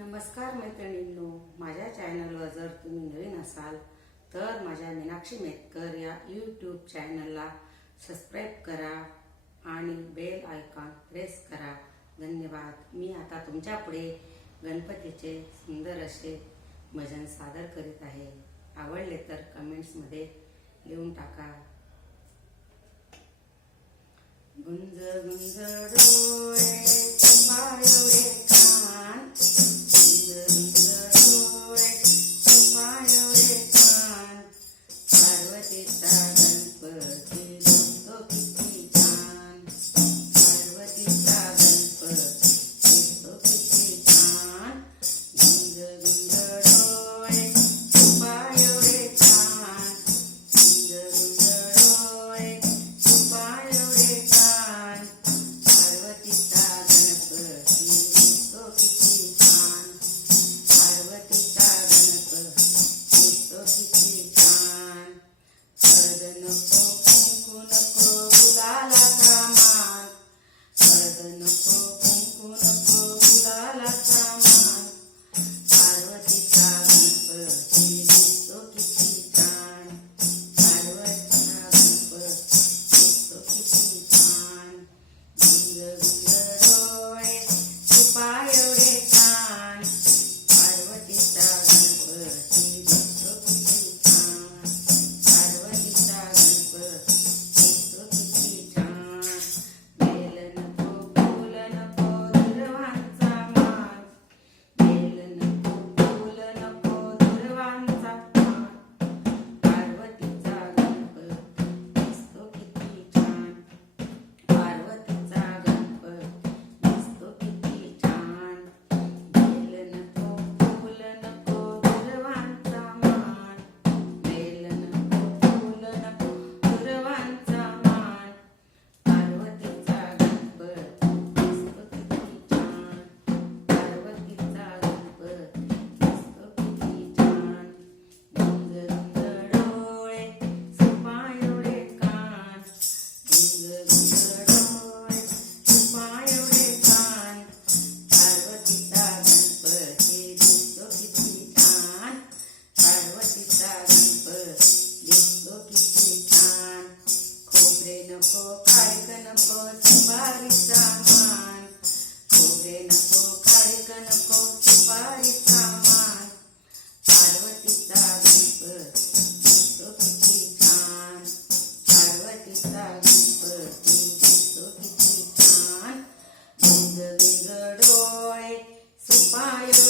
नमस्कार मैत्रिणींनो. माझ्या चॅनलवर जर तुम्ही नवीन असाल तर माझ्या मीनाक्षी मेतकर या यूट्यूब चॅनलला सबस्क्राईब करा आणि बेल आयकॉन प्रेस करा. धन्यवाद. मी आता तुमच्यापुढे गणपतीचे सुंदर असे भजन सादर करीत आहे. आवडले तर कमेंट्समध्ये लिहून टाका. गुंज गुंज no fire.